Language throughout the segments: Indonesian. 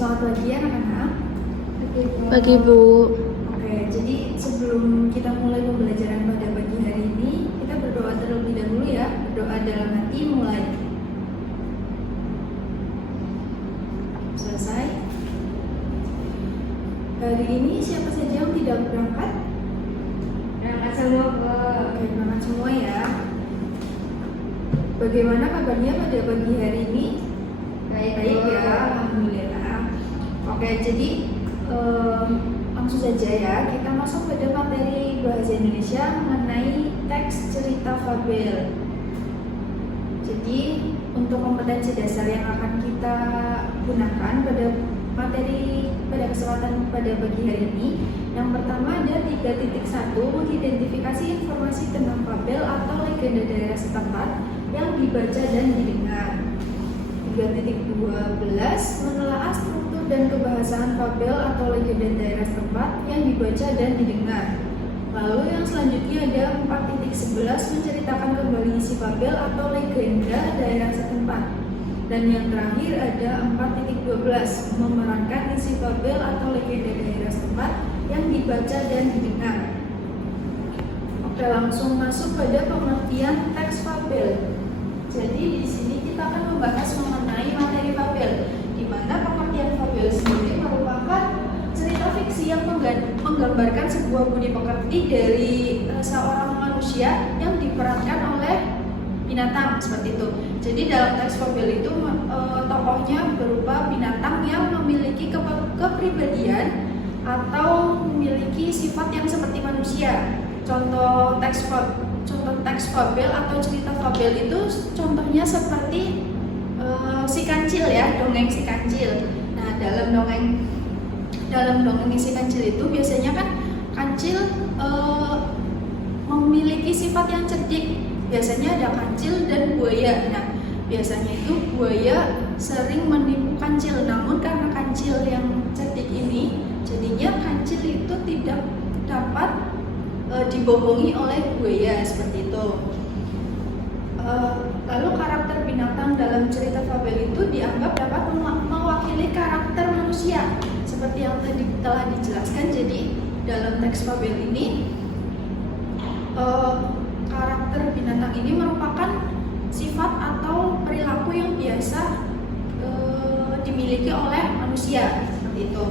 Selamat pagi anak-anak. Pagi Bu. Oke, jadi sebelum kita mulai pembelajaran pada pagi hari ini, kita berdoa terlebih dahulu ya. Berdoa dalam hati mulai. Selesai. Hari ini siapa saja yang tidak berangkat? Berangkat semua Bu. Oke, berangkat semua ya. Bagaimana kabarnya pada pagi hari ini? Baik ya, alhamdulillah. Oke, jadi langsung saja ya, kita masuk pada materi bahasa Indonesia mengenai teks cerita fabel. Jadi untuk kompetensi dasar yang akan kita gunakan pada materi pada kesempatan pada pagi hari ini, yang pertama ada 3.1 mengidentifikasi informasi tentang fabel atau legenda daerah setempat yang dibaca dan didengar. 3.12 menelaah struktur dan kebahasaan fabel atau legenda daerah setempat yang dibaca dan didengar. Lalu yang selanjutnya ada 4.11 menceritakan kembali isi fabel atau legenda daerah setempat. Dan yang terakhir ada 4.12 memerankan isi fabel atau legenda daerah setempat yang dibaca dan didengar. Oke, langsung masuk pada pengertian teks fabel. Jadi di sini kita akan membahas mengenai materi fabel, di mana pengertian fabel sendiri merupakan cerita fiksi yang menggambarkan sebuah budi pekerti dari seorang manusia yang diperankan oleh binatang seperti itu. Jadi dalam teks fabel itu tokohnya berupa binatang yang memiliki kepribadian atau memiliki sifat yang seperti manusia. Contoh teks fabel atau cerita fabel itu contohnya seperti si kancil ya, dongeng si kancil. Nah, dalam dongeng si kancil itu biasanya kan kancil memiliki sifat yang cerdik. Biasanya ada kancil dan buaya. Nah, biasanya itu buaya sering menipu kancil. Namun karena kancil yang cerdik ini, jadinya kancil itu tidak dapat dibohongi oleh buaya seperti itu. Lalu karakter binatang dalam cerita fabel itu dianggap dapat mewakili karakter manusia seperti yang tadi telah dijelaskan. Jadi dalam teks fabel ini karakter binatang ini merupakan sifat atau perilaku yang biasa dimiliki oleh manusia seperti itu.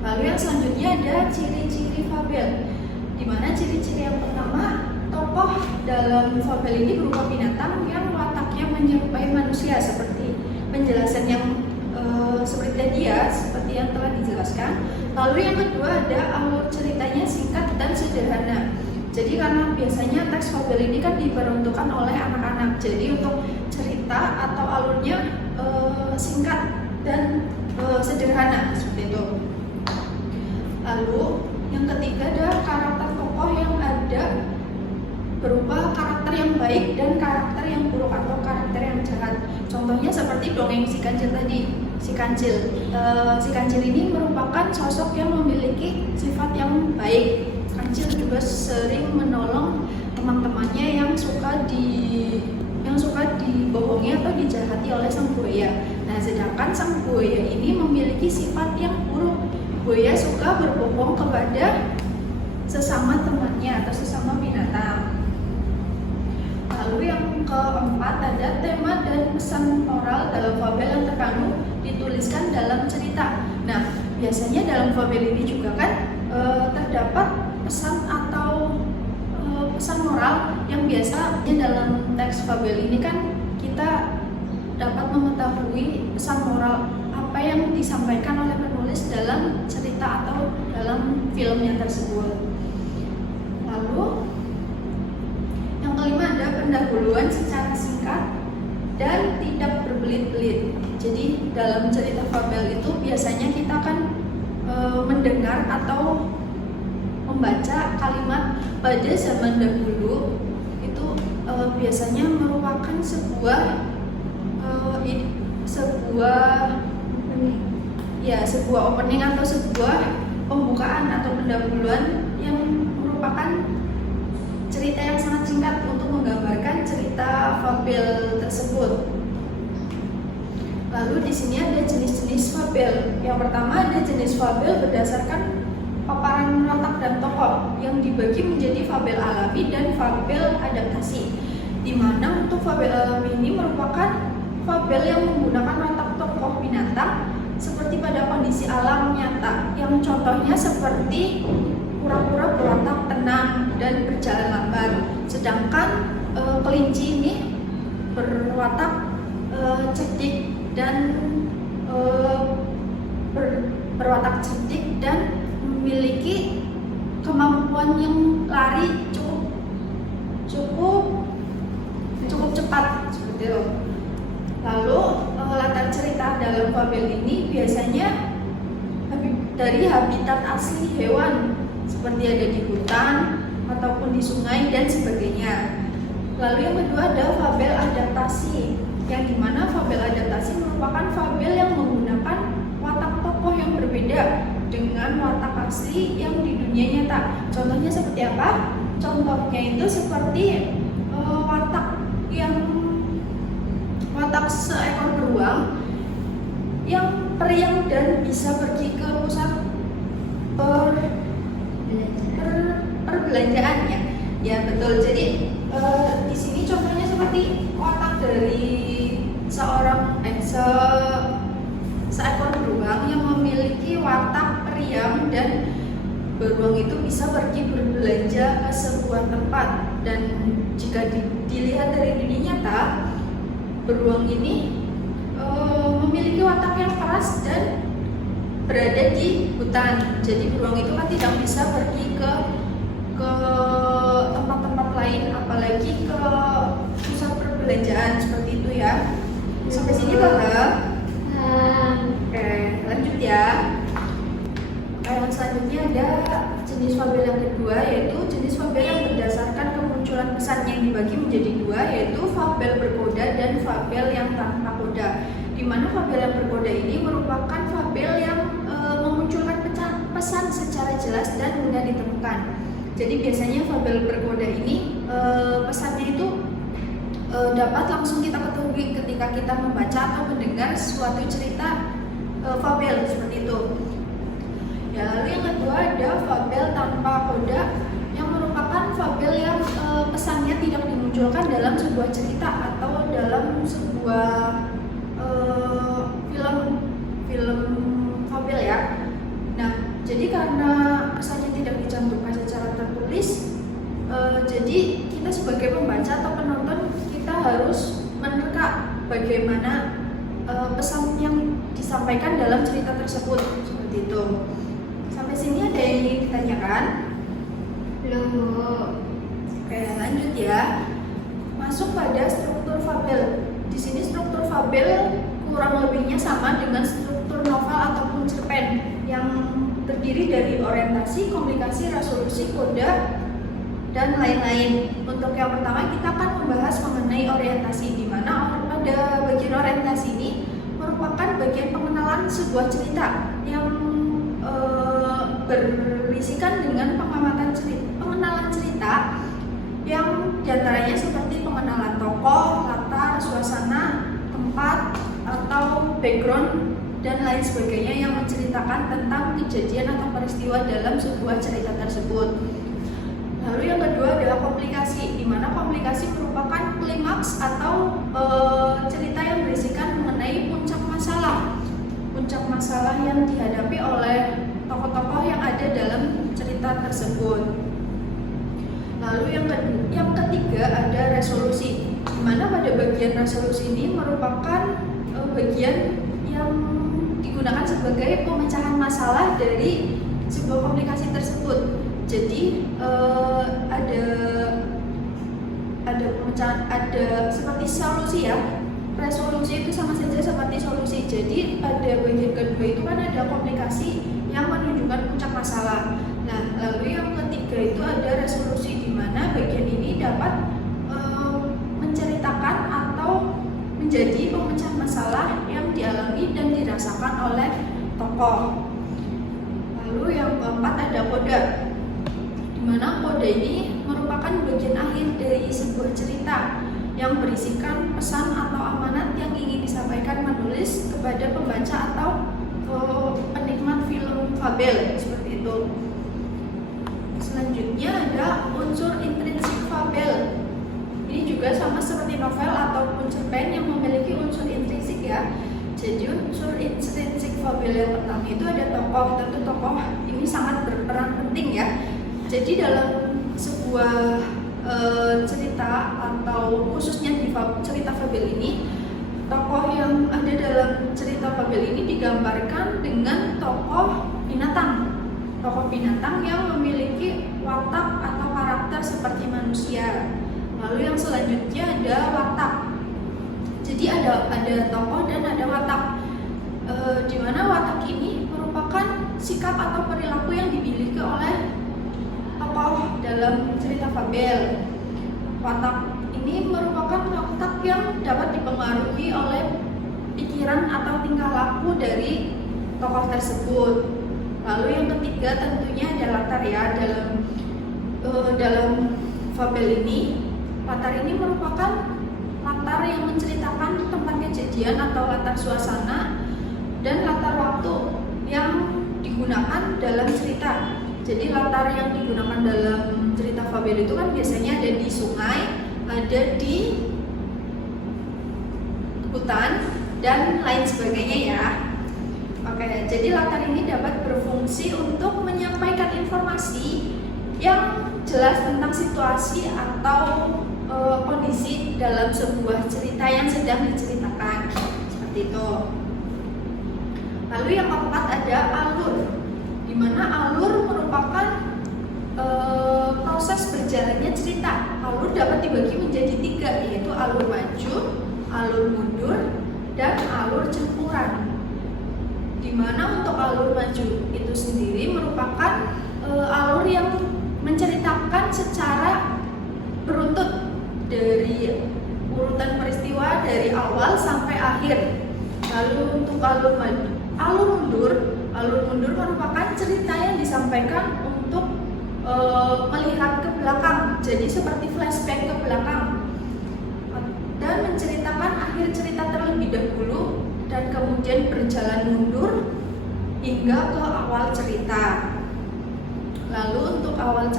Lalu yang selanjutnya ada ciri-ciri fabel, di mana ciri-ciri yang pertama, tokoh dalam fabel ini berupa binatang yang wataknya menyerupai manusia seperti penjelasan yang seperti tadi ya, seperti yang telah dijelaskan. Lalu yang kedua ada alur ceritanya singkat dan sederhana. Jadi karena biasanya teks fabel ini kan diperuntukkan oleh anak-anak, jadi untuk cerita atau alurnya singkat dan sederhana seperti itu. Lalu yang ketiga ada karakter tokoh yang ada berupa karakter yang baik dan karakter yang buruk atau karakter yang jahat. Contohnya seperti dongeng si kancil tadi. Si kancil ini merupakan sosok yang memiliki sifat yang baik. Kancil juga sering menolong teman-temannya yang suka dibohongi atau dijahati oleh sang buaya. Nah, sedangkan sang buaya ini memiliki sifat yang buruk. Buaya suka berbohong kepada sesama temannya atau sesama binatang. Lalu yang keempat ada tema dan pesan moral dalam fabel yang terkandung dituliskan dalam cerita. Nah, biasanya dalam fabel ini juga kan terdapat pesan atau pesan moral yang biasanya dalam teks fabel ini kan kita dapat mengetahui pesan moral apa yang disampaikan oleh penulis dalam cerita atau dalam filmnya tersebut. Lalu yang kelima ada pendahuluan secara singkat dan tidak berbelit-belit. Jadi dalam cerita fabel itu biasanya kita akan mendengar atau membaca kalimat pada zaman dahulu itu biasanya merupakan sebuah opening atau sebuah pembukaan atau pendahuluan yang merupakan cerita yang sangat singkat untuk menggambarkan cerita fabel tersebut. Lalu di sini ada jenis-jenis fabel. Yang pertama ada jenis fabel berdasarkan paparan watak dan tokoh yang dibagi menjadi fabel alami dan fabel adaptasi. Di mana untuk fabel alami ini merupakan fabel yang menggunakan watak tokoh binatang seperti pada kondisi alam nyata, yang contohnya seperti kura-kura berwatak tenang dan berjalan lambat. Sedangkan kelinci ini berwatak cerdik dan berwatak cerdik dan memiliki kemampuan yang lari cukup cepat seperti itu. Lalu latar cerita dalam fabel ini biasanya dari habitat asli hewan seperti ada di hutan ataupun di sungai dan sebagainya. Lalu yang kedua ada fabel adaptasi, yang dimana fabel adaptasi merupakan fabel yang menggunakan watak tokoh yang berbeda dengan watak asli yang di dunia nyata. Contohnya seperti apa? Contohnya itu seperti watak seekor beruang yang periang dan bisa pergi ke pusat perbelanjaan ya. Ya betul. Jadi di sini contohnya seperti watak dari seekor beruang yang memiliki watak periang, dan beruang itu bisa pergi berbelanja ke sebuah tempat. Dan jika dilihat dari dunia nyata, beruang ini memiliki watak yang keras dan berada di hutan. Jadi beruang itu kan tidak bisa pergi ke tempat-tempat lain, apalagi ke pusat perbelanjaan seperti itu ya. Sampai sini paham? Oke, lanjut ya. Yang selanjutnya ada jenis fabel yang kedua, yaitu jenis fabel yang berdasarkan kemunculan pesan yang dibagi menjadi dua, yaitu fabel berkoda dan fabel yang tanpa koda. Di mana fabel yang berkoda ini merupakan fabel yang memunculkan pesan secara jelas dan mudah ditemukan. Jadi biasanya fabel berkoda ini pesannya itu dapat langsung kita ketahui ketika kita membaca atau mendengar suatu cerita fabel seperti itu. Ya, lalu yang kedua ada fabel tanpa koda, yang merupakan fabel yang pesannya tidak dimunculkan dalam sebuah cerita atau dalam sebuah film fabel ya. Nah, jadi karena pesannya tidak dicantumkan secara tertulis, jadi kita sebagai pembaca atau penonton kita harus menerka bagaimana pesan yang disampaikan dalam cerita tersebut seperti itu. Sampai sini ada yang ingin ditanyakan? Belum, Bu. Oke, lanjut ya. Masuk pada struktur fabel. Di sini struktur fabel kurang lebihnya sama dengan struktur novel ataupun cerpen yang terdiri dari orientasi, komunikasi, resolusi, koda, dan lain-lain. Untuk yang pertama kita akan membahas mengenai orientasi, di mana pada bagian orientasi ini merupakan bagian pengenalan sebuah cerita yang berisikan dengan pengenalan cerita yang diantaranya seperti pengenalan tokoh, latar, suasana, tempat, atau background dan lain sebagainya yang menceritakan tentang kejadian atau peristiwa dalam sebuah cerita tersebut. Lalu yang kedua adalah komplikasi, di mana komplikasi merupakan klimaks atau cerita yang berisikan mengenai puncak masalah yang dihadapi oleh tokoh-tokoh yang ada dalam cerita tersebut. Lalu yang ketiga ada resolusi, di mana pada bagian resolusi ini merupakan bagian yang digunakan sebagai pemecahan masalah dari sebuah komplikasi tersebut. Jadi ada pemecahan, ada seperti solusi ya. Resolusi itu sama saja seperti solusi. Jadi pada bagian kedua itu kan ada komplikasi yang menunjukkan puncak masalah. Nah, lalu yang ketiga itu ada resolusi, di mana bagian ini dapat menceritakan atau menjadi pemecah masalah yang dialami dan dirasakan oleh tokoh. Lalu yang keempat ada koda, di mana koda ini merupakan bagian akhir dari sebuah cerita yang berisikan pesan atau amanat yang ingin disampaikan penulis kepada pembaca atau penikmat film fabel seperti itu. Selanjutnya ada unsur intrinsik fabel. Ini juga sama seperti novel ataupun cerpen yang memiliki unsur intrinsik ya. Jadi unsur intrinsik fabel yang pertama itu ada tokoh. Tentu tokoh ini sangat berperan penting ya. Jadi dalam sebuah cerita atau khususnya di cerita fabel ini, tokoh yang ada dalam cerita fabel ini digambarkan dengan tokoh binatang. Tokoh binatang yang memiliki watak atau karakter seperti manusia. Lalu yang selanjutnya ada watak. Jadi ada tokoh dan ada watak. Di mana watak ini merupakan sikap atau perilaku yang dimiliki oleh tokoh dalam cerita fabel. Watak ini merupakan watak yang dapat dipengaruhi oleh pikiran atau tingkah laku dari tokoh tersebut. Lalu yang ketiga tentunya ada latar ya. Dalam fabel ini, latar ini merupakan latar yang menceritakan tempat kejadian atau latar suasana dan latar waktu yang digunakan dalam cerita. Jadi latar yang digunakan dalam cerita fabel itu kan biasanya ada di sungai, ada di hutan, dan lain sebagainya ya. Oke, jadi latar ini dapat berfungsi untuk menyampaikan informasi yang jelas tentang situasi atau kondisi dalam sebuah cerita yang sedang diceritakan, seperti itu. Lalu yang keempat ada alur, di mana alur merupakan proses berjalannya cerita. Alur dapat dibagi menjadi 3, yaitu alur maju, alur mundur, dan alur campuran. Di mana untuk alur maju itu sendiri merupakan alur yang menceritakan secara beruntut dari urutan peristiwa dari awal sampai akhir. Lalu untuk alur mundur merupakan cerita yang disampaikan untuk melihat ke belakang, jadi seperti flashback ke belakang, dan menceritakan akhir cerita terlebih dahulu dan kemudian berjalan mundur hingga ke awal cerita. Lalu untuk alur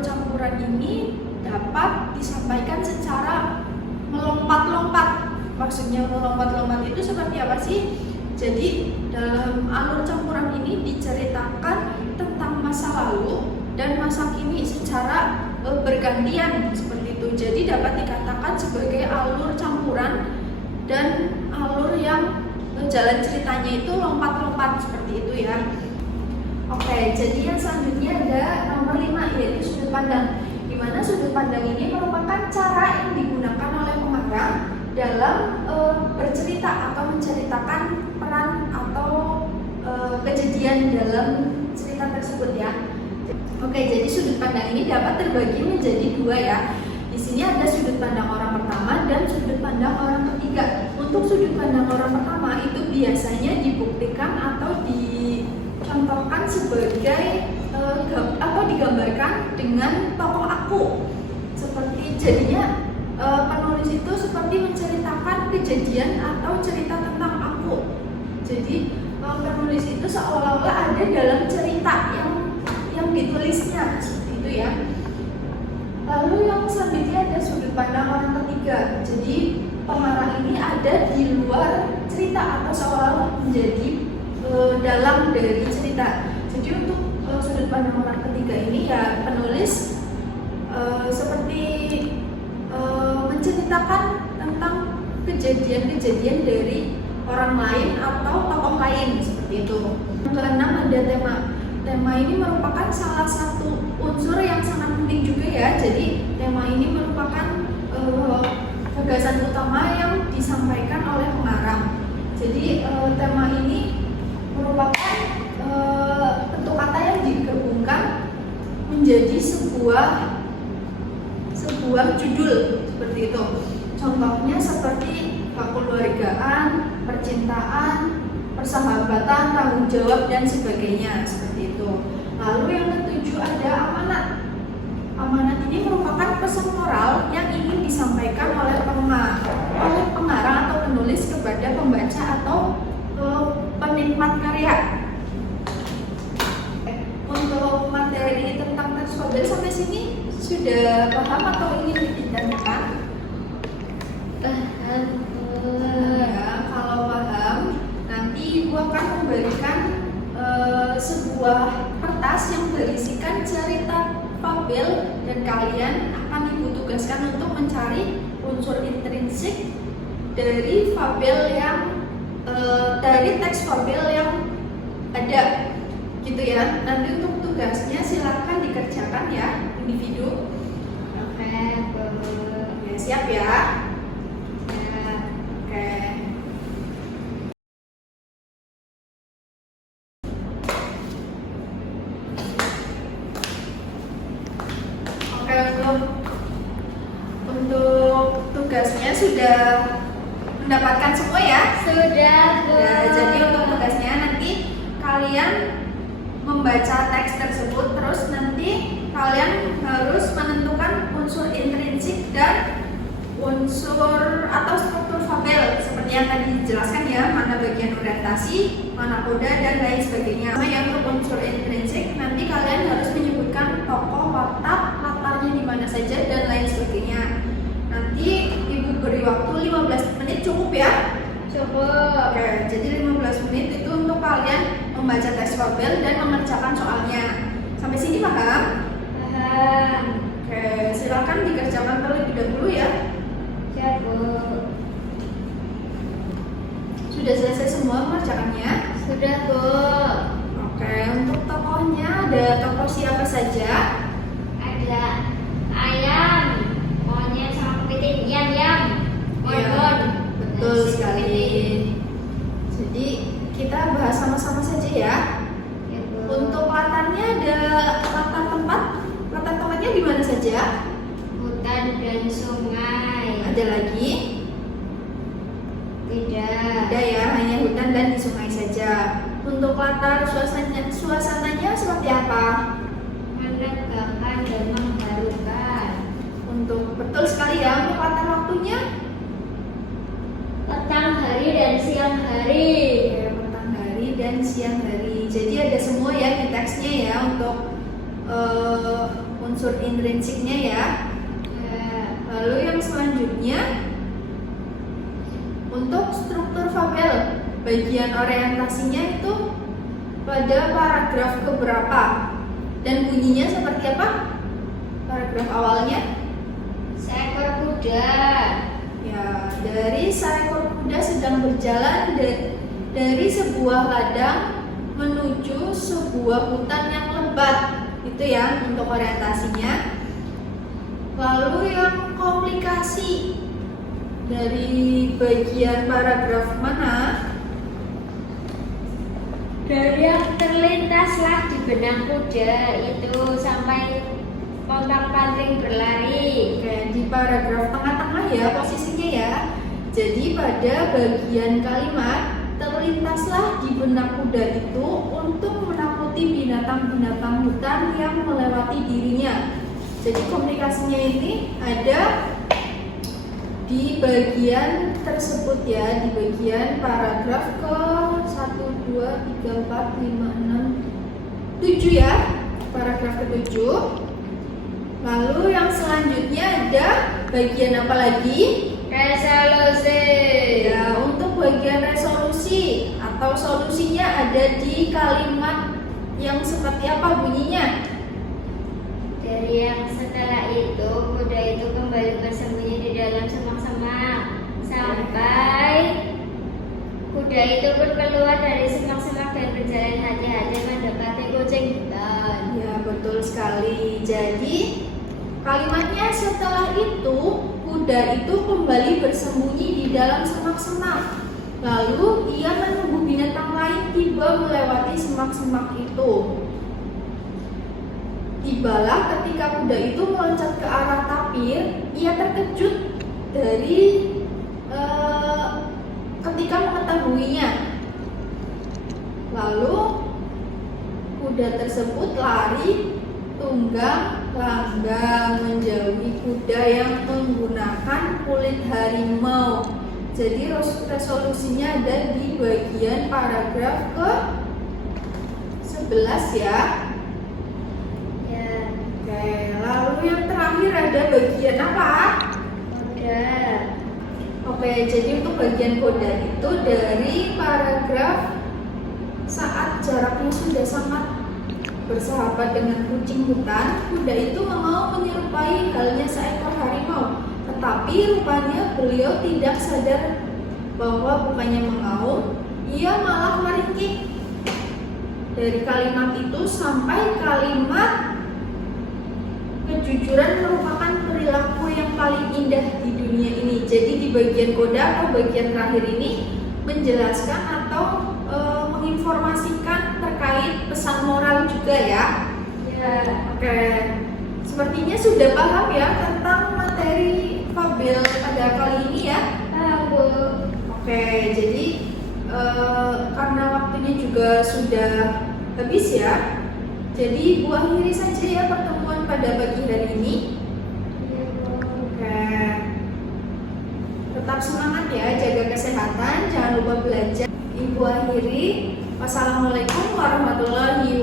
campuran ini dapat disampaikan secara melompat-lompat. Maksudnya melompat-lompat itu seperti apa sih? Jadi dalam alur campuran ini diceritakan tentang masa lalu dan masa kini secara bergantian seperti itu. Jadi dapat dikatakan sebagai alur campuran dan alur yang jalan ceritanya itu lompat-lompat seperti itu ya. Oke, jadi yang selanjutnya ada nomor 5, yaitu sudut pandang. Di mana sudut pandang ini merupakan cara yang digunakan oleh pengarang dalam bercerita atau menceritakan peran atau kejadian dalam cerita tersebut ya. Oke, jadi sudut pandang ini dapat terbagi menjadi 2 ya. Di sini ada sudut pandang orang pertama dan sudut pandang orang ketiga. Untuk sudut pandang orang pertama itu biasanya dibuktikan atau dicontohkan sebagai atau digambarkan dengan tokoh aku. Seperti jadinya penulis itu seperti menceritakan kejadian atau cerita tentang aku. Jadi penulis itu seolah-olah ada dalam cerita yang ditulisnya seperti itu ya. Lalu yang selanjutnya ada sudut pandang orang ketiga. Jadi pengarang ini ada di luar cerita atau seolah-olah menjadi dalam dari cerita. Jadi untuk sudut pandang orang ketiga ini ya penulis seperti menceritakan tentang kejadian-kejadian dari orang lain atau tokoh lain seperti itu. Yang keenam ada tema. Tema ini merupakan salah satu unsur yang sangat penting juga ya. Jadi tema ini merupakan gagasan utama yang disampaikan oleh pengarang. Jadi tema ini merupakan bentuk kata yang digabungkan menjadi sebuah judul seperti itu. Contohnya seperti kekeluargaan, percintaan, persahabatan, tanggung jawab, dan sebagainya seperti itu. Lalu yang ketujuh ada amanat. Amanat ini merupakan pesan moral yang ingin disampaikan oleh pengarang pembaca atau penikmat karya. Untuk materi tentang teks fabel sampai sini sudah paham atau ingin ditanyakan? Paham. Ya, kalau paham, nanti Ibu akan memberikan sebuah kertas yang berisikan cerita fabel dan kalian akan Ibu tugaskan untuk mencari unsur intrinsik dari fabel yang dari teks fabel yang ada, gitu ya. Nanti untuk tugasnya silakan dikerjakan ya individu. Oke, Bu. Ya, siap ya. Oke. Oke, untuk tugasnya sudah mendapatkan semua ya? Sudah, Bu. Ya, jadi untuk tugasnya nanti kalian membaca teks tersebut, terus nanti kalian harus menentukan unsur intrinsik dan unsur atau struktur fabel seperti yang tadi dijelaskan ya, mana bagian orientasi, mana koda dan lain sebagainya. Nah, yang untuk unsur intrinsik nanti kalian harus menyebutkan tokoh, watak, latarnya di mana saja dan lain sebagainya. Nanti Ibu beri waktu 15 menit cukup ya? Cukup. Oke, jadi 15 menit itu untuk kalian membaca teks fabel dan mengerjakan soalnya. Sampai sini paham? Paham. Oke, silakan dikerjakan terlebih dahulu ya. Siap, Bu. Sudah selesai semua mengerjakannya? Sudah, Bu. Oke, untuk tokohnya ada tokoh siapa saja? Ada ayam, monyet sama kepiting, yam. Iya, betul sekali. Jadi kita bahas sama-sama saja ya. Ya, Bu. Untuk latarnya ada latar tempat. Latar tempatnya di mana saja? Hutan dan sungai. Ada lagi? Tidak. Ada ya, hanya hutan dan di sungai saja. Untuk latar suasananya seperti apa? Menegangkan dan mengharukan. Untuk betul sekali ya. Untuk latar waktunya? Petang hari dan siang hari. Ya, petang hari dan siang hari. Jadi ada semua ya di teksnya ya untuk unsur intrinsiknya ya. Lalu yang selanjutnya untuk struktur fabel, bagian orientasinya itu pada paragraf keberapa dan bunyinya seperti apa? Paragraf awalnya? Seekor kuda. Ya, dari seekor kuda sedang berjalan dari sebuah ladang menuju sebuah hutan yang lebat. Itu ya untuk orientasinya. Lalu yang komplikasi dari bagian paragraf mana? Dari yang terlintaslah di benak kuda itu sampai pontang-panting berlari. Oke, di paragraf tengah-tengah ya posisinya ya. Jadi pada bagian kalimat terlintaslah di benak kuda itu untuk menakuti binatang-binatang hutan yang melewati dirinya. Jadi komunikasinya ini ada di bagian tersebut ya, di bagian paragraf ke 1, 2, 3, 4, 5, 6, 7 ya, paragraf ke-7. Lalu yang selanjutnya ada bagian apa lagi? Resolusi. Ya, untuk bagian resolusi atau solusinya ada di kalimat yang seperti apa bunyinya? Dari yang setelah itu kuda itu kembali bersembunyi di dalam semak-semak sampai kuda itu pun keluar dari semak-semak dan berjalan hati-hati mendekati kucing hutan. Ya, betul sekali. Jadi kalimatnya setelah itu kuda itu kembali bersembunyi di dalam semak-semak. Lalu ia menunggu binatang lain tiba melewati semak-semak itu. Tibalah ketika kuda itu meloncat ke arah tapir, ia terkejut dari ketika mengetahuinya. Lalu kuda tersebut lari tunggang langgang menjauhi kuda yang menggunakan kulit harimau. Jadi resolusinya ada di bagian paragraf ke 11 ya. Ya. Oke, lalu yang terakhir ada bagian apa? Koda. Oke, jadi untuk bagian koda itu dari paragraf saat jaraknya sudah sangat bersahabat dengan kucing hutan, kuda itu mau menyerupai halnya seekor harimau. Tetapi rupanya beliau tidak sadar bahwa bukannya mengaum, ia malah meringkik. Dari kalimat itu sampai kalimat kejujuran merupakan perilaku yang paling indah di dunia ini. Jadi di bagian koda atau bagian terakhir ini menjelaskan atau menginformasikan terkait pesan moral juga ya. Ya. Oke, sepertinya sudah paham ya tentang materi fabel pada kali ini ya. Paham, Bu. Oke, jadi karena waktunya juga sudah habis ya, jadi Bu akhiri saja ya pertemuan pada pagi hari ini. Iya, Bu. Oke, tetap semangat ya, jaga kesehatan, jangan lupa belajar. Ibu akhiri, wassalamualaikum warahmatullahi